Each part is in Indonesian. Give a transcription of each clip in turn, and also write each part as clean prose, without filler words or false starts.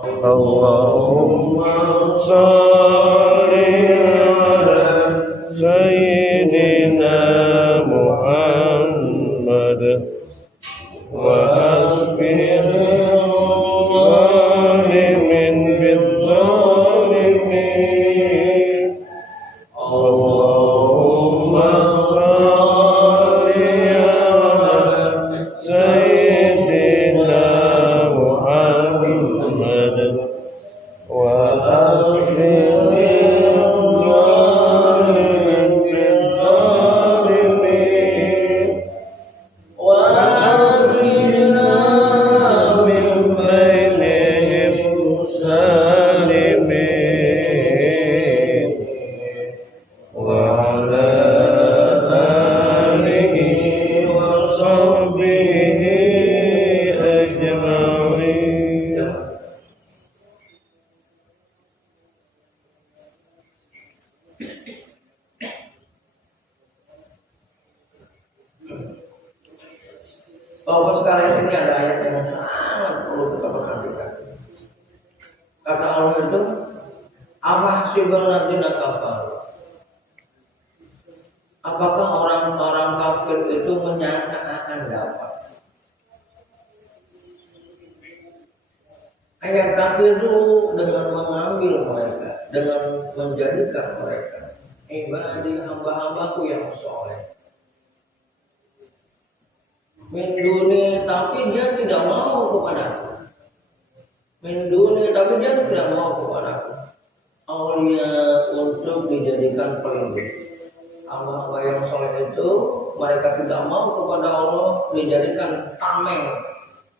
Allahumma sholli ala Sayyidina Muhammad wa asbil zalimin bizzalimin. Allahumma sholli ala Sayyidina Muhammad wa asbil zalimin bizzalimin wa asbilna min bainihim salimin wa ala alihi wa sahbihi ajma'in. Bapak sekalian, ini ada ayat yang sangat perlu kita perhatikan. Kata Allah itu, "Afahsibal ladzina kafaru." Apakah orang-orang kafir itu menyangka akan dapat? Ayat kafir itu dengan mengambil mereka, dengan menjadikan mereka ibadi hamba-hambaku yang soleh. Min duni, tapi dia tidak mau kepadaku. Min duni, tapi dia tidak mau kepadaku. Aulia, untuk dijadikan pelindung. Hamba-hamba yang soleh itu mereka tidak mau kepada Allah dijadikan tameng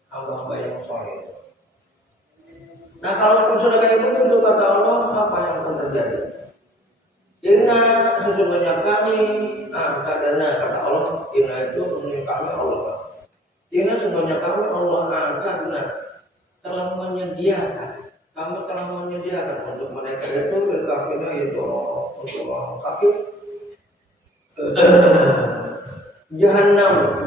hamba-hamba yang soleh. Nah, kalau sudah kayak begitu kata Allah, apa yang akan terjadi? Inna, sesungguhnya kami kadana, kata Allah, inna itu sesungguhnya kami Allah. Inna, sesungguhnya kami Allah kadana telah menyediakan. Kami telah menyediakan untuk mereka itu kafirnya itu untuk orang kafir. Jahannam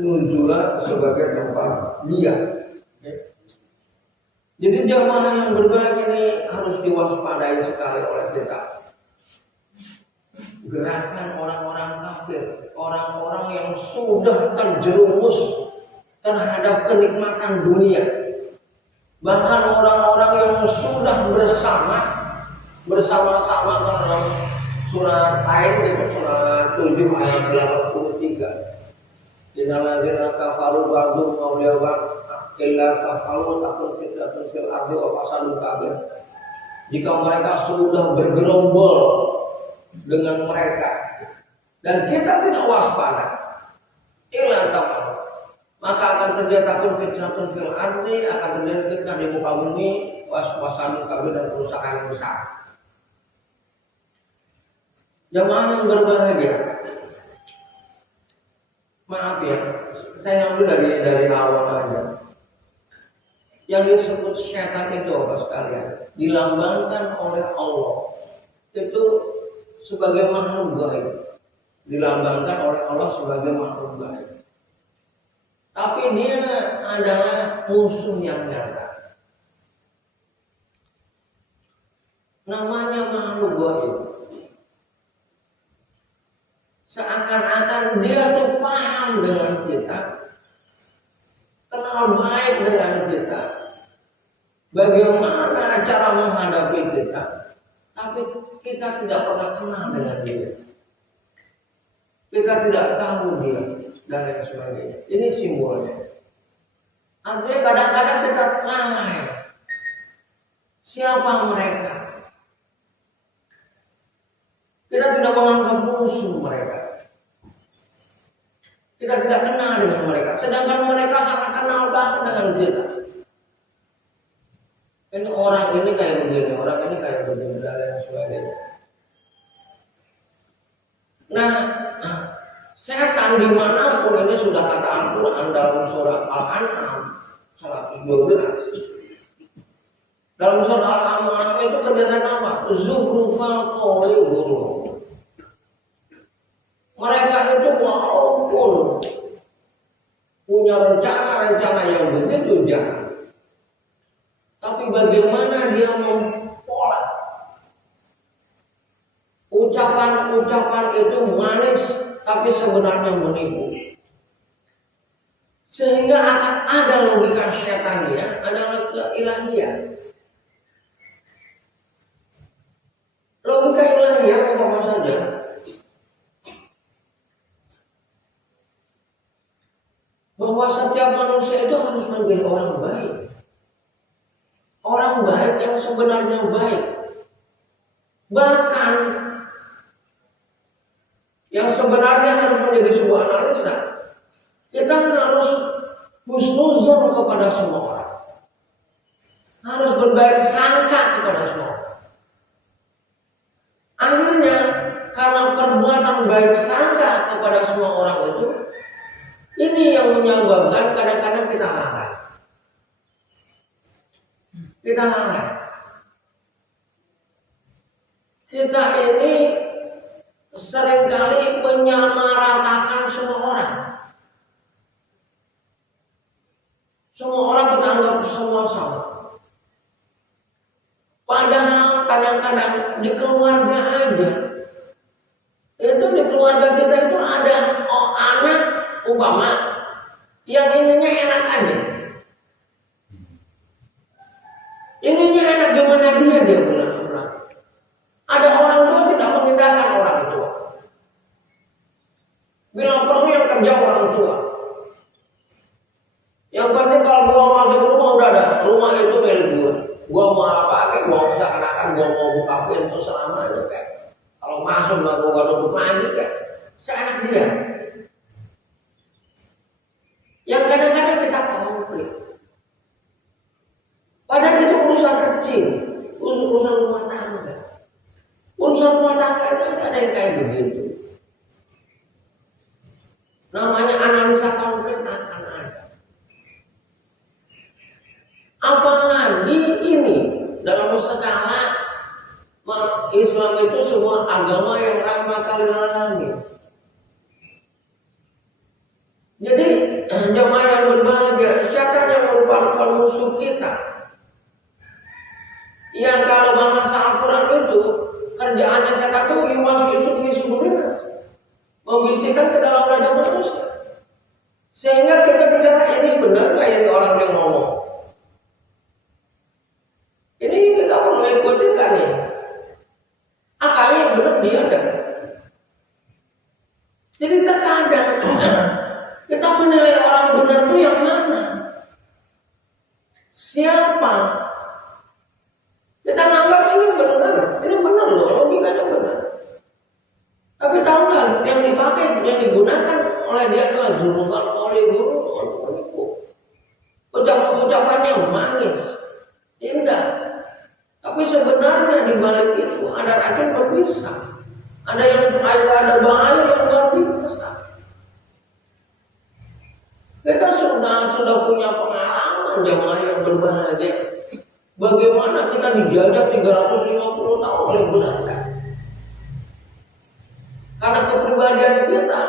nuzula sebagai tempat dia. Jadi jamaah yang berbagi ini harus diwaspadai sekali oleh kita. Gerakan orang-orang kafir, orang-orang yang sudah terjerumus terhadap kenikmatan dunia, bahkan orang-orang yang sudah bersama-sama dalam surat lain, surat 7 ayat 83. Innalladzina kafaru ba'dhum awliya ba'd illa kafaru takun fitnatun fil ardi wa fasadun kabir. Jika mereka sudah bergerombol dengan mereka dan kita tidak waspada, illa kafaru, maka akan terjadi takun fitnatun fil ardi, akan terjadi fitnah di muka bumi, wasadun kabir, dan kerusakan yang besar. Jemaah yang berbahagia, maaf ya, saya ambil dari awal aja. Yang disebut syaitan itu apa sekalian? Dilambangkan oleh Allah itu sebagai makhluk gaib. Dilambangkan oleh Allah sebagai makhluk gaib. Tapi dia adalah musuh yang nyata. Namanya makhluk gaib. Seakan-akan dia tuh paham dengan kita, kenal baik dengan kita, bagaimana cara menghadapi kita, tapi kita tidak pernah kenal dengan dia, kita tidak tahu dia, dan lain sebagainya. Ini simbolnya. Artinya kadang-kadang kita lalai. Siapa mereka? Kita tidak menganggap musuh mereka. Kita tidak kenal dengan mereka, sedangkan mereka sangat kenal banget dengan kita. Ini orang ini kayak begini, orang ini kayak begini, dan lain sebagainya. Nah, setan dimanapun ini sudah kata Al-Quran dalam surat Al-An'am 112. Dalam surat Al-An'am itu kelihatan apa? Zukhrufal qawli ghurur. Mereka itu walaupun punya rencana-rencana yang begitu jahat. Tapi bagaimana dia mempola ucapan-ucapan itu manis tapi sebenarnya menipu. Sehingga akan ada logika setannya, ada logika ilahiyah. Logika ilahiyah apa saja? Bahwa setiap manusia itu harus menjadi orang baik. Orang baik yang sebenarnya baik. Bahkan yang sebenarnya harus menjadi sebuah analisa. Kita harus husnuzon kepada semua orang. Harus berbaik sangka kepada semua orang. Akhirnya karena perbuatan baik sangka kepada semua orang itu, ini yang menyebabkan kadang-kadang kita lalai. Kita lalai. Kita ini seringkali menyamaratakan semua orang. Semua orang kita anggap semua sama. Padahal kadang-kadang di keluarga aja, itu di keluarga kita itu ada anak umpama yang inginnya enak aja. Inginnya enak gimana dia bilang. Ada orang tua tidak mengindahkan orang tua. Bilang perlu yang kerja orang tua. Yang penting kalau gua masuk rumah udah ada, rumah itu milik gua. Gua mau pakai, gua seakan-akan gua mau buka pintu selamanya kayak. Kalau masuk nggak gua tutup lagi kayak. Seenak dia. Yang kadang-kadang kita konflik. Padahal itu urusan kecil, urusan rumah tangga. Urusan rumah tangga itu ada yang kayak begitu. Namanya analisa konflik akan ada. Apalagi ini dalam skala Islam itu semua agama yang rahmatan lil alamin. Jadi jemaah yang berbahagia, siapa yang merupakan musuh kita? Yang kalau bahasa Al-Quran itu kerjaannya setan itu yuwas fi sudurin, membisikkan ke dalam dada manusia. Sehingga kita berkata ini benar nggak yang orang yang ngomong? Ini kita perlu ikutin kan nih? Akalnya benar dia kan? Jadi terkadang kita menilai orang benar itu yang mana? Siapa? Kita anggap ini benar loh, logikanya benar. Tapi tahu nggak yang dipakai, yang digunakan oleh dia adalah zulufan polibu. Ucapan-ucapannya manis, indah. Tapi sebenarnya di balik itu ada racun berbisa. Ada bahaya yang luar biasa. Kita sudah punya pengalaman jemaah yang berbahagia. Bagaimana kita dijajah 350 tahun oleh Belanda. Karena kepribadian kita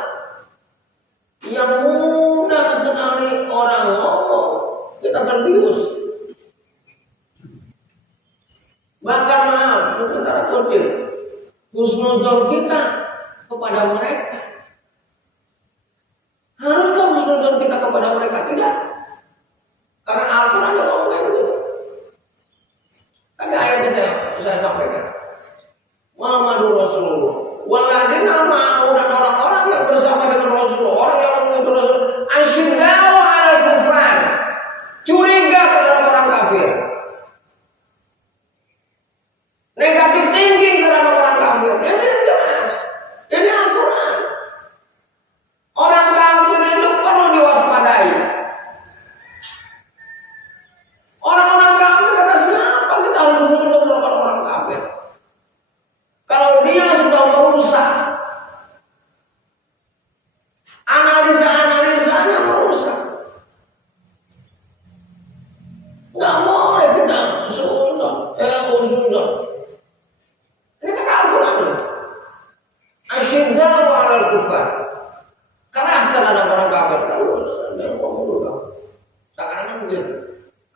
yang mudah sekali orang ngomong, kita terbius. Bahkan maaf, itu cara kutip husnuzon kita kepada mereka. Haruskah husnuzon kita kepada mereka? Tidak. Karena Al-Quran yang ngomong kayak gitu. Ada ayat itu saya sampaikan. Muhammadur Rasulullah. Waladina ma'u, dan orang-orang yang bersama dengan Rasulullah, orang yang mengikuti Rasul, asyiddau 'alal kufar. Curiga terhadap orang kafir. Negatif tinggi terhadap orang kafir. Ini jelas. Ini Al-Quran. Orang kafir itu perlu diwaspadai. Orang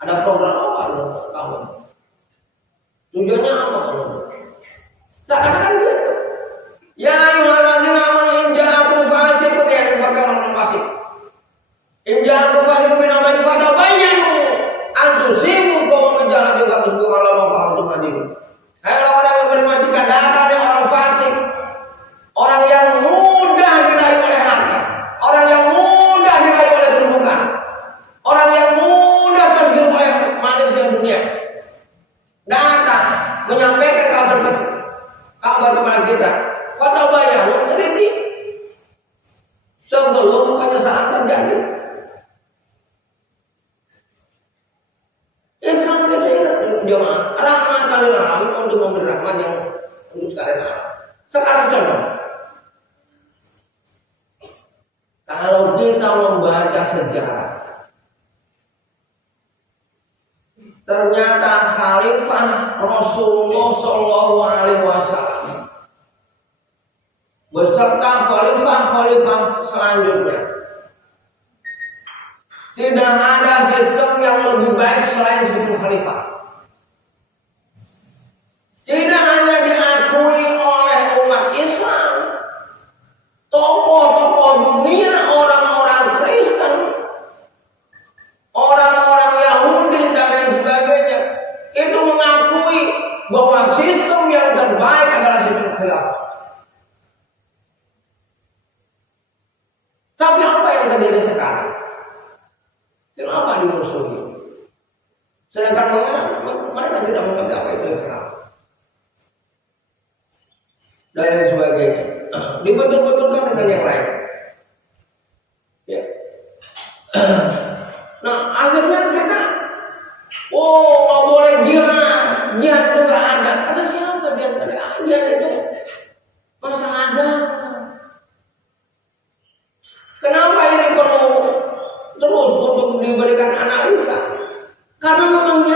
Ada program apa kamu? Tujuannya apa kamu? Seakan-akan gitu. Ya ayyuhalladzina amanu in ja'akum fasiqun bi'nabain fasik. In ja'akum fasiqun bi'nabain fatabayyanu an tusibu qauman bijahalatin fatusbihu 'ala ma fa'altum nadimin. Hai orang yang beriman, jika datang orang fasik, orang yang mudah dirayu oleh harta, orang yang mudah dirayu oleh kedudukan, orang yang mudah tergiur oleh manisnya dunia, datang menyampaikan kabar kepada kita, fatabayyanu, teliti sebelum penyesaan terjadi. Islam itu jemaah rahmatan lil alamin, untuk memberi rahmat yang untuk sekalian alam. Sekarang contoh, kalau kita membaca sejarah, ternyata Khalifah Rasulullah Shallallahu Alaihi Wasallam beserta khalifah-khalifah selanjutnya, tidak ada sistem yang lebih baik selain sistem khalifah. Tidak hanya diakui oleh umat Islam, tokoh-tokoh dunia, orang-orang Kristen, orang-orang Yahudi dan lain sebagainya, itu mengakui bahwa sistem yang terbaik adalah sistem khilafah. Tapi apa yang terjadi sekarang? Kenapa dimusuhi? Sedangkan mereka tidak mengerti apa itu khilafah dan lain sebagainya. Dibetul-betulkan dengan yang lain. Ya. Nah, akhirnya kita, nggak boleh jihad itu nggak ada. Ada siapa jihad itu? Masalah agama. Kenapa ini perlu terus untuk diberikan analisa? Karena memang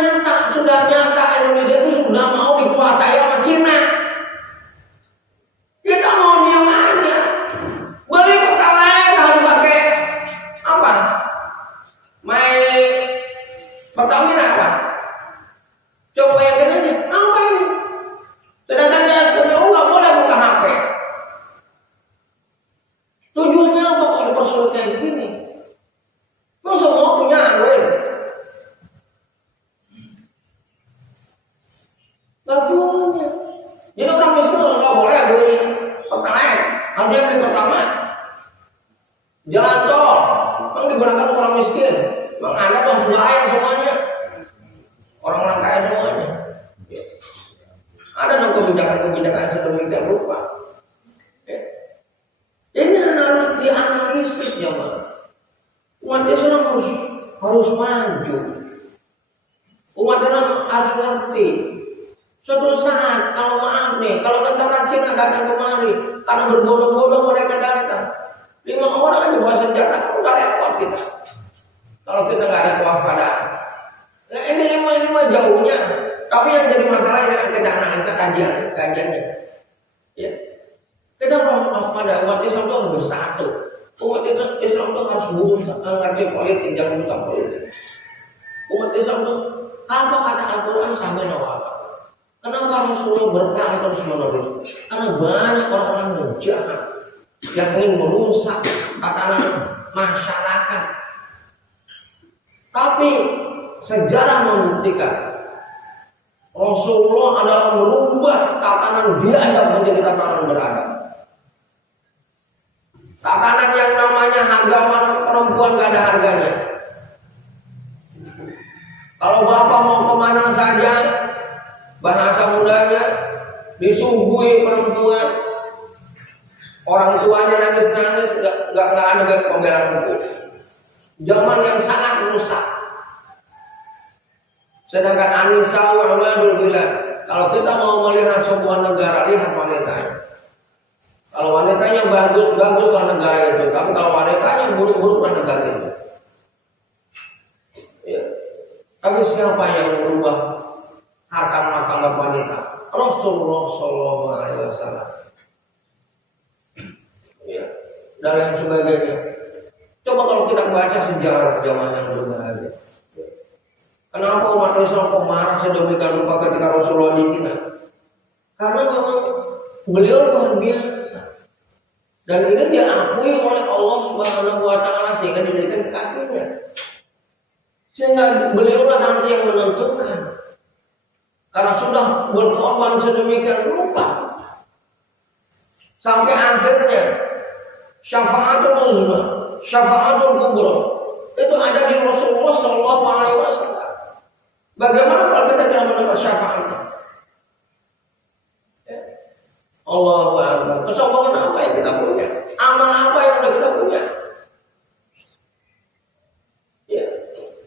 sudah nyata Indonesia itu sudah mau dikuasai oleh Cina. Kita mau diam aja. Beli Pertalite harus pakai apa? Pertamina apa? Coba bayangkan aja, apa ini? Sedangkan di SPBU nggak boleh buka HP. Tujuannya apa kalau dipersulit kayak begini? Kok semua punya Android? Nggak punya. Jadi orang miskin nggak boleh beli Pertalite, harusnya beli Pertama. Jalan tol yang digunakan orang miskin, Bang Anda tuh harus bayar semuanya. Orang-orang kaya semuanya. Ya. Ada dong kebijakan-kebijakan sedemikian rupa. Ya. Ini harus dianalisis ya, Mas. Umat Islam harus maju. Umat Islam harus ngerti. Suatu saat, kalau maaf nih, kalau tentara Cina datang kemari, karena berbondong-bondong mereka datang, 5 orang aja bawa senjata, udah repot kita. Kalau kita nggak ada kewaspadaan. Nah, ini mah jauhnya. Tapi yang jadi masalah dengan kita anak-anak kajiannya. Ya. Kita harus waspada. Umat Islam itu harus bersatu. Umat Islam itu harus ngerti politik, jangan buka politik. Umat Islam itu apa kata Al-Quran sampai nawal. Kenapa Rasulullah berperang terus menerus? Karena banyak orang-orang yang jahat yang ingin merusak tatanan masyarakat. Tapi sejarah membuktikan Rasulullah adalah merubah tatanan biadab menjadi tatanan beradab. Tatanan yang namanya agama perempuan gak ada harganya. Kalau bapak mau kemana saja, bahasa mudanya disuguhi perempuan, orang tuanya nangis-nangis, nggak ada pembelaan hukum. Zaman yang sangat rusak. Sedangkan Anisa Wa'madul bilang, kalau kita mau melihat sebuah negara, lihat wanitanya. Kalau wanitanya baguslah negara itu. Tapi kalau wanitanya buruk-buruklah negara itu. Ya. Tapi siapa yang merubah harkat martabat wanita? Rasulullah Shallallahu Alaihi Wasallam. Ya. Dan yang sebagainya. Coba kalau kita baca sejarah zaman yang dulu aja. Kenapa umat Islam kok marah sedemikian rupa ketika Rasulullah dihina? Karena memang beliau luar biasa. Dan ini diakui oleh Allah Subhanahu wa Ta'ala sehingga diberikan kekasihnya. Sehingga beliaulah nanti yang menentukan. Karena sudah berkorban sedemikian rupa. Sampai akhirnya syafaatul uzma, syafaatul kubra itu ada di Rasulullah Shallallahu Alaihi Wasallam. Bagaimana kalau kita tidak mendapat syafaatnya? Allahu Akbar. Kesombongan apa yang kita punya? Amal apa yang sudah kita punya? Ya.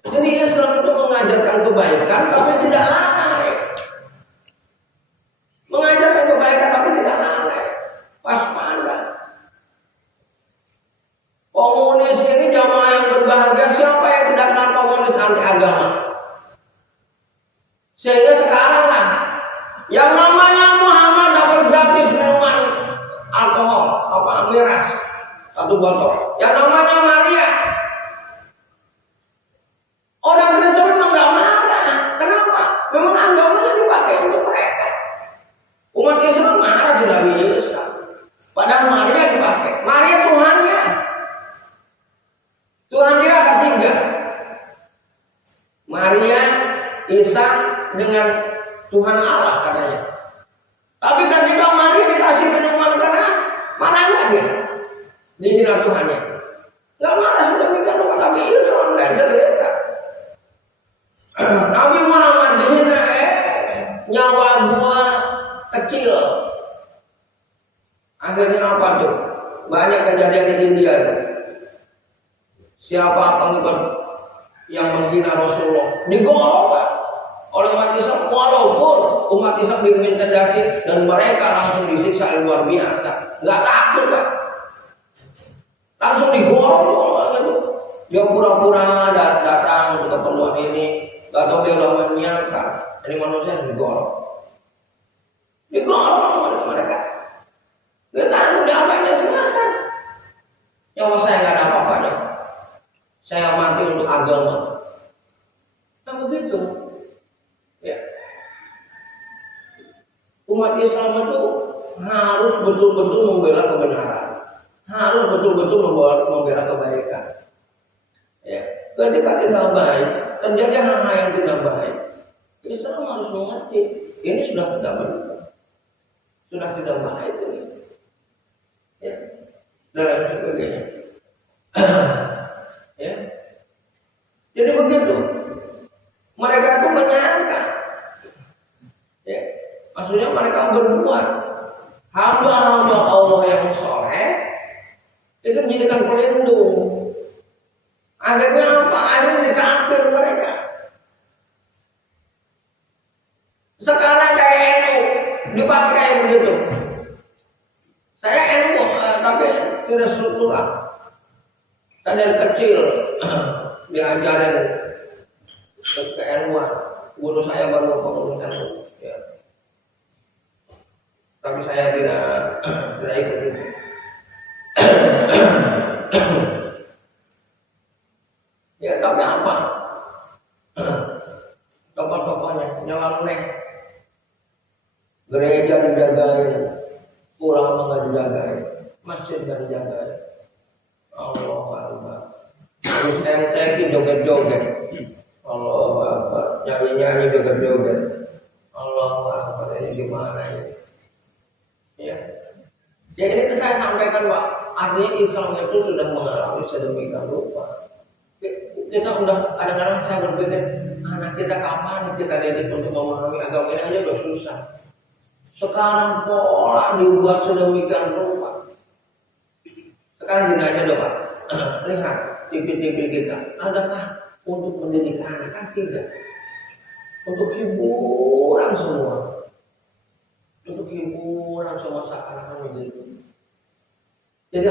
Jadi Islam itu mengajarkan kebaikan tapi tidak lalai. Mengajarkan kebaikan tapi tidak lalai. Waspada. Komunis ini jamaah yang berbahagia. Siapa yang tidak kenal komunis anti agama? Sehingga sekarang lah yang namanya Muhammad dapat gratis minuman alkohol, miras, 1 botol. Yang namanya Maria, orang Kristen memang nggak marah. Kenapa? Memang agamanya dipakai untuk mereka. Umat Islam marah sudah bisa. Padahal Maria dipakai. Maria Tuhannya. Tuhan dia ada 3. Maria, Isa dengan Tuhan Allah katanya. Tapi ketika Maria dikasih minuman keras, marah nggak dia? Dihina Tuhannya. Nggak marah sudah minta kepada Nabi Islam dan cerita. Nabi Muhammad dihina nyawa gua kecil. Akhirnya apa tuh? Banyak kejadian di India tuh. Siapa pengikut yang menghina Rasulullah digolong oleh umat Islam, walaupun umat Islam diintimidasi dan mereka langsung disiksa luar biasa, nggak takut Pak, langsung digorong gitu. Dia pura-pura datang untuk keperluan ini, nggak tahu dia udah menyiapkan, jadi manusia digorong oleh mereka. Dia takut dia apanya silakan. Nyawa saya nggak ada apa-apanya, saya mati untuk agama. Nah begitu. Ya. Umat Islam itu harus betul-betul membela kebenaran, harus betul-betul membela kebaikan. Ya. Ketika tidak baik, terjadi hal-hal yang tidak baik, Islam harus mengerti ini sudah tidak benar, sudah tidak baik ini. Ya. Dan lain sebagainya. Ya. Jadi begitu. Mereka itu menyangka, ya, maksudnya mereka berbuat hamba-hamba Allah yang soleh itu menjadikan pelindung. Akhirnya apa? Akhirnya dikafir mereka. Sekarang kayak NU dipakai kayak begitu. Saya NU tapi sudah struktural. Dan dari kecil diajarin ke NU, guru saya baru pengurus NU, ya. Tapi saya tidak ikut itu. Ya tapi apa? Tokoh-tokohnya nyeleneh, gereja dijagain, ulama nggak dijagain, masjid nggak dijagain. Allah Akbar. Terus MTQ joget-joget. Allah Akbar, nyanyi-nyanyi joget-joget. Allah Akbar, ini gimana ini? Ya. Jadi ini saya sampaikan Pak, artinya Islam itu sudah mengalami sedemikian rupa. Kita udah kadang-kadang saya berpikir, anak kita kapan kita didik untuk memahami agama ini aja udah susah. Sekarang pola dibuat sedemikian rupa. Sekarang gini aja dong Pak, lihat TV-TV kita, adakah untuk mendidik anak? Kan tidak. Untuk hiburan semua. Untuk hiburan semua seakan-akan begitu. Jadi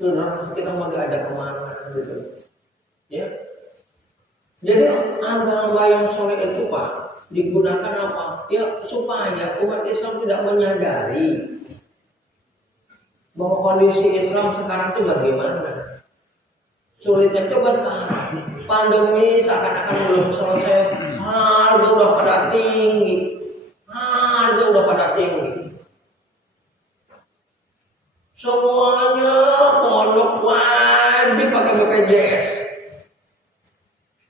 generasi kita mau diajak kemana gitu. Ya. Jadi hamba-hamba yang soleh itu Pak digunakan apa? Ya supaya umat Islam tidak menyadari bahwa kondisi Islam sekarang itu bagaimana. Sulitnya coba sekarang pandemi seakan-akan belum selesai, harga udah pada tinggi. Harga udah pada tinggi. Semuanya pondok wajib pakai BPJS.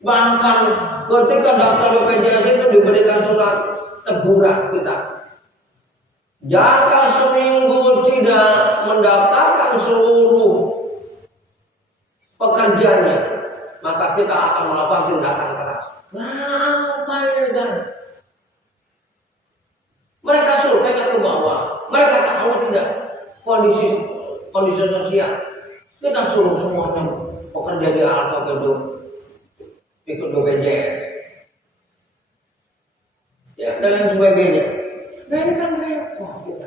Bahkan ketika daftar BPJS itu diberikan surat teguran kita. Jika seminggu tidak mendaftarkan seluruh pekerjanya, maka kita akan melakukan tindakan keras. Apa ini kan? Mereka survei ke bawah, mereka tahu tidak kondisi sosial. Kita suruh semuanya pekerja di Alfa itu ikut BPJS, ya dan lain sebagainya. Nah ini kan repot kita.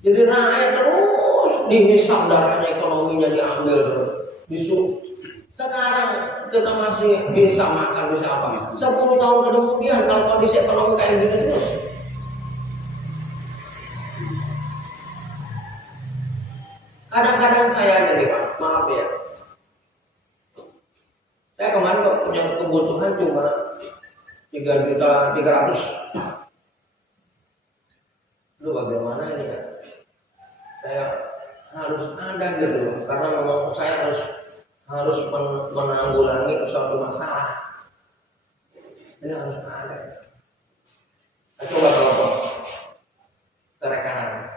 Jadi rakyat terus dihisap darahnya, ekonominya diambil terus. Disuruh. Sekarang kita masih bisa makan, bisa apa? 10 tahun kemudian kalau kondisi ekonomi kayak gini terus, kadang-kadang saya jadi maaf ya, saya kemarin punya kebutuhan cuma 3.300.000. Lu bagaimana ini ya? Saya harus ada gitu, karena memang saya harus menanggulangi suatu masalah. Ini harus ada. Saya coba telepon ke rekanan.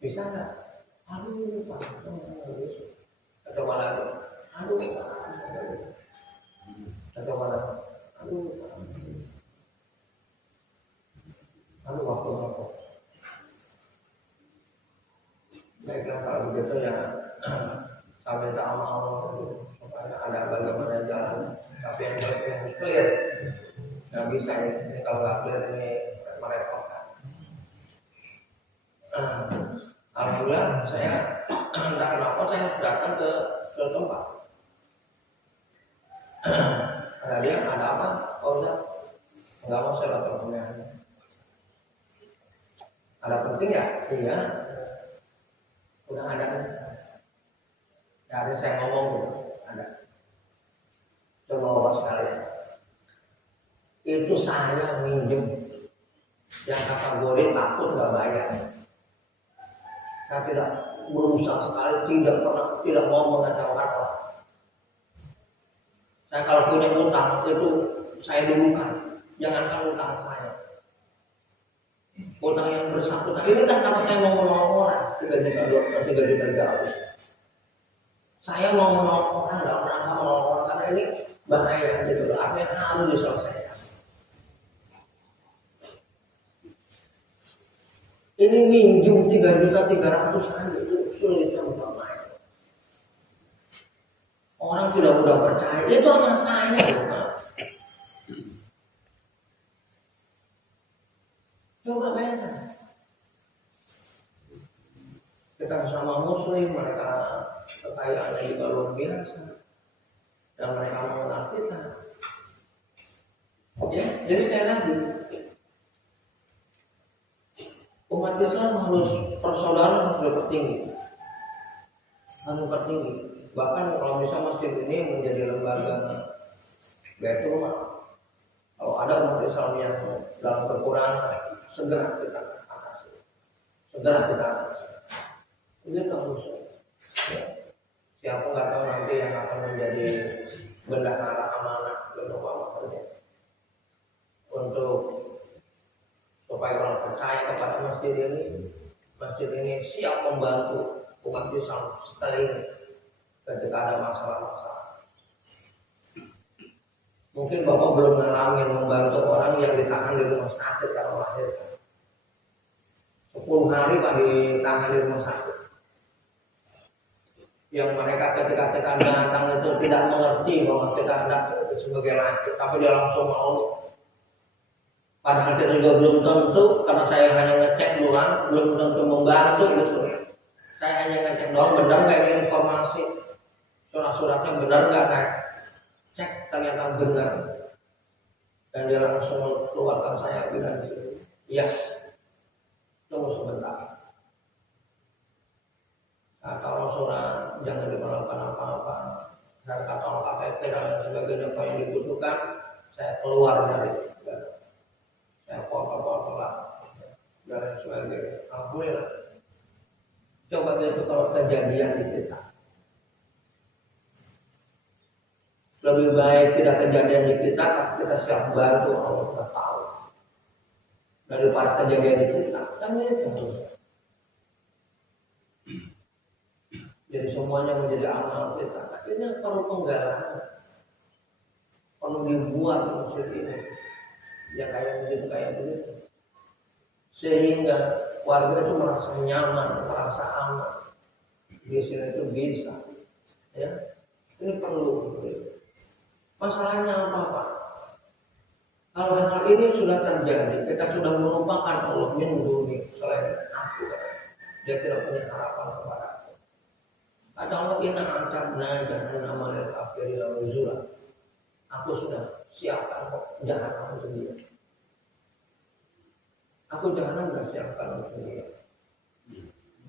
Bisa nggak? Aduh, Pak. Saya coba lagi. Aduh, Pak. Saya coba lagi. Aduh, Pak. Aduh, waktu. Baiklah kalau begitu ya, saya minta amal supaya ada bagaimana jalan. Tapi yang baiknya harus clear. Nggak bisa ini kalau nggak clear ini merepotkan. Alhamdulillah saya entah kenapa saya datang ke suatu tempat. Ada dia, ada apa? Oh udah, nggak mau saya lapor pemilihannya. Ada penting ya? Iya. Udah ada. Dari saya ngomong gitu, ada. Coba bawa sekalian. Itu saya minjem yang kategori takut nggak bayar. Saya tidak berusaha sekali, tidak mau mengecewakan orang. Saya kalau punya utang itu saya dulukan, jangankan utang saya. Utang yang bersangkutan ini kan karena saya mau menolong orang 3.200.000. Saya mau menolong orang dalam rangka menolong orang karena ini bahaya gitu, artinya harus diselesaikan. Ini minjem 3.300.000 itu sulitnya bukan main. Orang tidak mudah percaya, itu hanya saya bukan. Coba bayangkan, kita bersama muslim, mereka kekayaannya juga luar biasa, dan mereka mengenal kita. Ya, jadi sekali lagi, umat Islam harus persaudaraan harus dipertinggi, Bahkan kalau bisa masjid ini menjadi lembaga Baitul Mal. Kalau ada umat Islam yang dalam kekurangan, segera kita atasi. Itu harus. Ya. Siapa nggak tahu nanti yang akan menjadi bendahara amanah untuk supaya orang percaya kepada masjid ini siap membantu umat Islam sekali ini ketika ada masalah-masalah. Mungkin Bapak belum ngalamin membantu orang yang ditahan di rumah sakit karena melahirkan. 10 hari Pak ditahan di rumah sakit. Yang mereka ketika kita datang itu tidak mengerti bahwa kita datang itu sebagai laki, tapi dia langsung mau. Padahal kita juga belum tentu, karena saya hanya ngecek doang, belum tentu membantu gitu. Saya hanya ngecek doang, benar nggak ini informasi, surat-suratnya benar nggak kan? Cek ternyata benar, dan dia langsung keluarkan saya bilang gitu. Iya, tunggu sebentar. Nah, kalau surat jangan diperlakukan apa-apa, dan kantong KTP dan lain sebagainya apa yang dibutuhkan, saya keluar dari saya foto-foto lah dan lain sebagainya. Alhamdulillah. Coba gitu kalau kejadian di kita. Lebih baik tidak kejadian di kita, tapi kita siap bantu, Allah sudah tahu. Daripada kejadian di kita, kan itu. Jadi semuanya menjadi amal kita. Akhirnya perlu penggalangan, perlu dibuat masjid ini. Ya kayak begitu. Sehingga warga itu merasa nyaman, merasa aman. Di sini itu bisa. Ya, ini perlu. Masalahnya apa Pak? Kalau hal ini sudah terjadi, kita sudah melupakan Allah min duni selain aku. Dia tidak punya harapan kepada aku. Kata Allah inna a'tadna jahannama lil kafirina nuzula. Aku sudah siapkan kok jahanam untuk dia. Aku jahanam sudah siapkan untuk dia.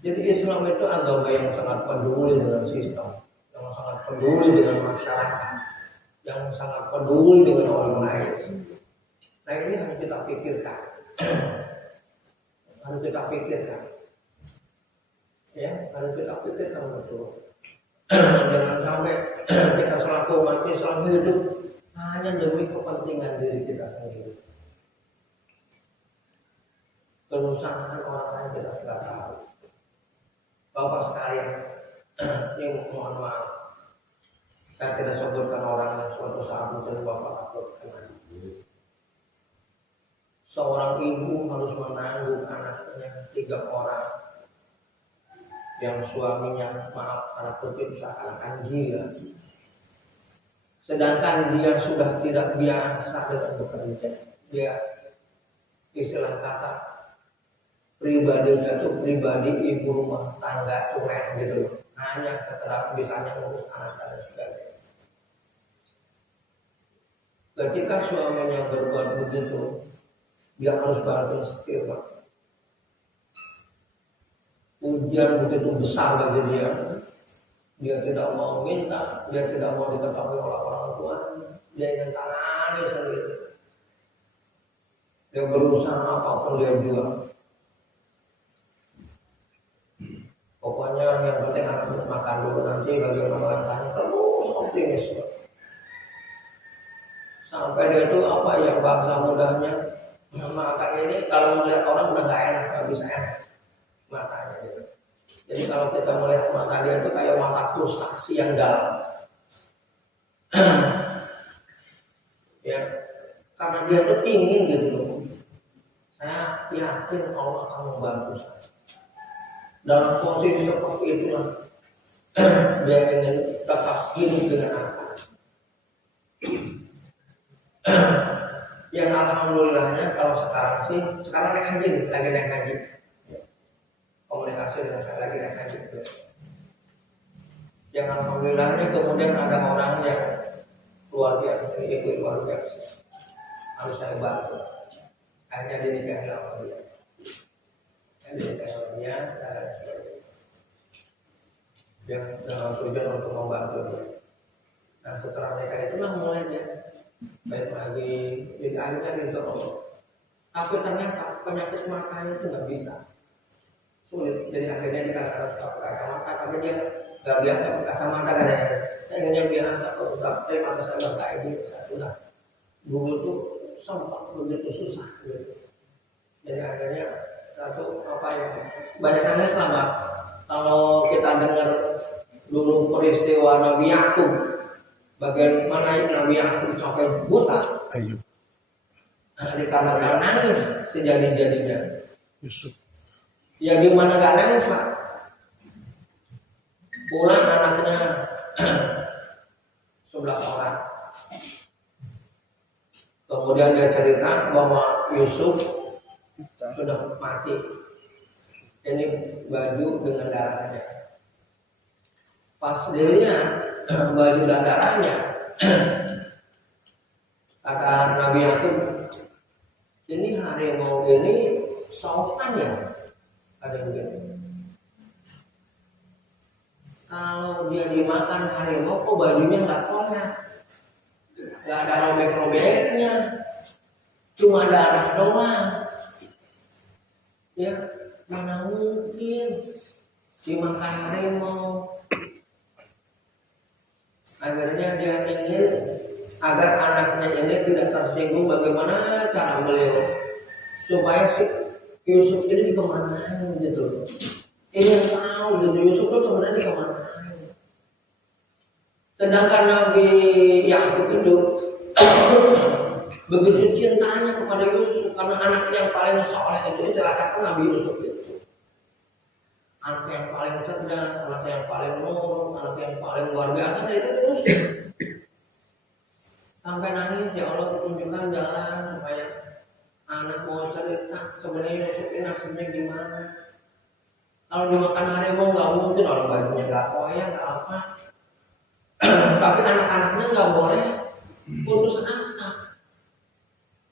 Jadi Islam itu agama yang sangat peduli dengan sistem, yang sangat peduli dengan masyarakat, yang sangat peduli dengan orang lain. Nah ini harus kita pikirkan. Harus kita pikirkan. Ya, harus kita pikirkan betul. Jangan sampai kita selaku umat Islam hidup hanya demi kepentingan diri kita sendiri. Kerusakan orang lain kita sudah tahu. Bapak sekalian, ini mohon maaf, saya tidak sebutkan orang yang suatu saat mungkin Bapak takut kenal. Seorang ibu harus menanggung anaknya 3 orang yang suaminya maaf karena kutip seakan-akan gila. Sedangkan dia sudah tidak biasa dengan bekerja. Dia istilah kata pribadinya itu pribadi ibu rumah tangga cuek gitu. Hanya sekedar bisanya ngurus anak dan sebagainya. Ketika suaminya berbuat begitu, dia harus bantu setir, Pak. Ujian begitu besar bagi dia. Dia tidak mau minta, dia tidak mau diketahui oleh orang tua. Dia ingin tangani sendiri. Dia berusaha apapun dia jual. Pokoknya yang penting anak makan dulu, nanti bagaimana langkahnya terus optimis. Sampai dia itu apa yang bahasa mudahnya mata ini kalau melihat orang udah gak enak, gak bisa enak matanya gitu. Jadi kalau kita melihat mata dia itu kayak mata frustasi yang dalam. Ya, karena dia tuh ingin gitu. Saya yakin Allah akan membantu saya. Dalam posisi seperti itulah dia ingin tetap hidup dengan anak. Yang alhamdulillahnya kalau sekarang naik haji nih, lagi naik haji. Komunikasi dengan saya lagi naik haji. Yang alhamdulillahnya kemudian ada orang yang luar biasa, ibu luar biasa, harus saya bantu. Akhirnya dinikahi sama dia. Dinikahi sama dia, yang dengan tujuan untuk membantu dia. Nah setelah nikah itulah mulai dia baik lagi, jadi akhirnya itu Allah. Tapi ternyata penyakit matanya itu nggak bisa, sulit. Jadi akhirnya dia harus pakai kacamata, tapi dia nggak biasa pakai kacamata katanya. Saya inginnya biasa, kalau tapi mata saya nggak kayak gitu. Saya sudah dulu tuh sempat begitu susah gitu. Jadi akhirnya satu apa ya, banyak nangis lah Pak. Kalau kita dengar dulu peristiwa Nabi Yakub, bagian mana Nabi Yakub sampai buta. Ayub. Dikarenakan nangis sejadi-jadinya. Yusuf. Ya gimana gak nangis Pak? Pulang anaknya 11 orang. Kemudian dia cerita bahwa Yusuf sudah mati. Ini baju dengan darahnya. Pas dilihat baju dan darahnya, kata Nabi Yakub, ini harimau ini sopan ya, ada yang begini. Kalau dia dimakan harimau, kok bajunya nggak nggak ada robek-robeknya, cuma darah doang. Ya, mana mungkin dimakan harimau. Akhirnya dia ingin agar anaknya ini tidak tersinggung, bagaimana cara beliau supaya si Yusuf ini dikemanain gitu. Ingin tahu gitu Yusuf itu sebenarnya dikemanain. Sedangkan Nabi Yakub itu begitu cintanya kepada Yusuf karena anak yang paling soleh itu diceritakan Nabi Yusuf itu. Anak yang paling cerdas, anak yang paling nurut, anak yang paling luar biasa itu Yusuf. Sampai nangis, ya Allah tunjukkan jalan supaya anak mau cerita sebenarnya Yusuf ini nasibnya gimana. Kalau dimakan harimau nggak mungkin, orang bajunya nggak koyak, nggak apa. Tapi anak-anaknya nggak boleh putus asa.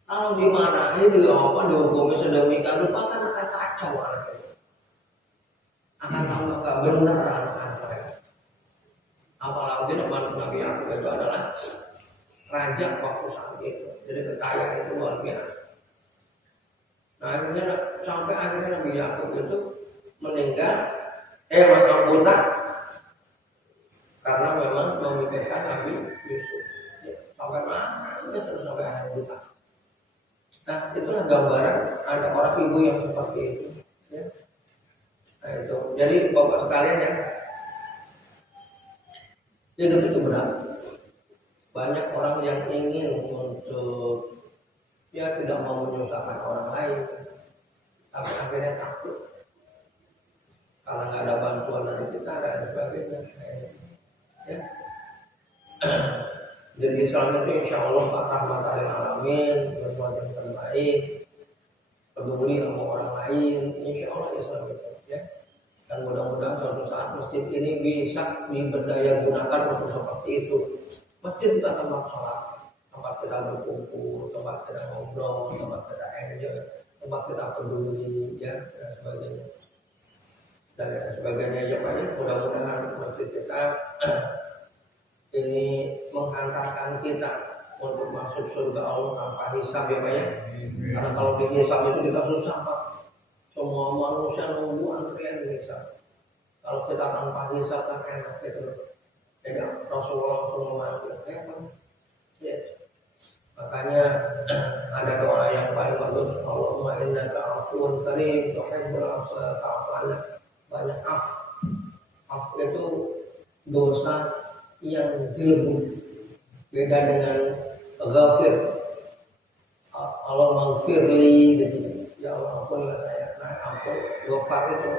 Kalau dimarahi, dihukumi sedemikian rupa kan akan kacau anaknya. Akan tambah nggak benar anak-anak mereka. Apalagi Nabi Yakub itu adalah raja waktu saat itu, jadi kekayaan itu luar biasa. Nah akhirnya sampai akhirnya Nabi Yakub itu meninggal, maka buta karena memang memikirkan Nabi Yusuf. Ya, sampai mana terus sampai akhirnya buta. Nah itulah gambaran ada orang ibu yang seperti itu. Ya. Nah itu, jadi bapak sekalian ya, hidup itu berat. Banyak orang yang ingin untuk tidak mau menyusahkan orang lain, tapi akhirnya takut karena nggak ada bantuan dari kita dan sebagainya. Ya. Jadi Islam itu insya Allah rahmatan lil alamin, berbuat yang terbaik, peduli sama orang lain, insya Allah Islam itu. Ya. Dan mudah-mudahan suatu saat masjid ini bisa diberdaya gunakan untuk seperti itu. Masjid bukan tempat sholat, tempat kita berkumpul, tempat kita ngobrol, tempat kita enjoy, tempat kita peduli, ya, dan sebagainya. Dan sebagainya ya Pak, mudah-mudahan masjid kita ini menghantarkan kita untuk masuk surga Allah tanpa hisab ya Pak ya. Karena kalau dihisab itu kita susah Pak. Semua manusia nunggu antrian hisab. Kalau kita tanpa hisab kan enak gitu. Jadi Rasulullah langsung mengatakan, ya. Makanya ada doa yang paling bagus, Allahumma innaka afuwwun karim tuhibbul afwa fa'fu anna. Banyak af itu dosa yang dilebur. Beda dengan ghafir. Allah maghfirli gitu. Ya Allah ampunilah saya. Nah ampun, ghafar itu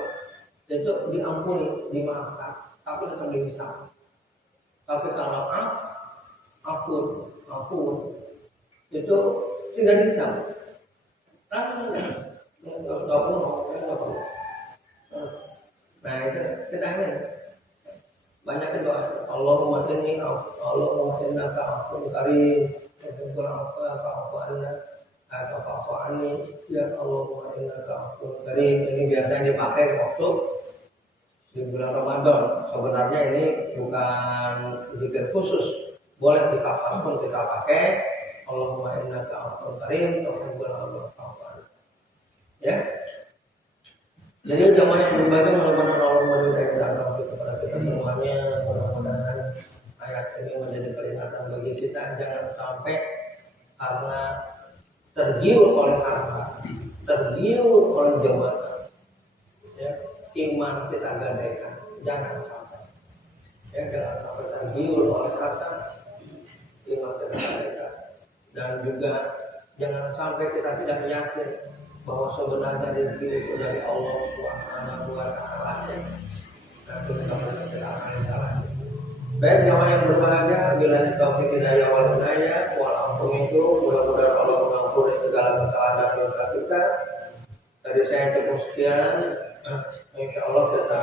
diampuni, dimaafkan, tapi tetap dihisab. Tapi kalau afun itu tidak dihisab. Langsung nggak perlu. Nah itu kita ini banyak doa. Allahumma innaka afuwwun karim tuhibbul afwa fa'fu anna atau fa'fu anni. Ya Allahumma innaka afuwwun karim. Ini biasanya dipakai waktu di bulan Ramadan. Sebenarnya ini bukan zikir khusus, boleh di kapan pun kita pakai. Allahumma innaka afuwwun karim tuhibbul afwa fa'fu anni. Ya. Jadi jamaah yang berbahagia, mudah-mudahan Allah memberikan hidayah kepada kita semuanya. Mudah-mudahan ayat ini menjadi peringatan bagi kita, jangan sampai karena tergiur oleh harta, tergiur oleh jabatan, ya, iman kita gadaikan, jangan sampai. Ya, jangan sampai tergiur oleh harta, iman kita gadaikan, dan juga jangan sampai kita tidak yakin bahwa sebenarnya rezeki itu dari Allah Subhanahu wa Ta'ala. Nah, kita berkata baik jamaah yang berbahagia, bila taufik hidayah wal hidayah wal ampun itu, mudah-mudahan Allah mengampuni segala kesalahan dan dosa kita. Tadi saya cukup sekian, insya Allah kita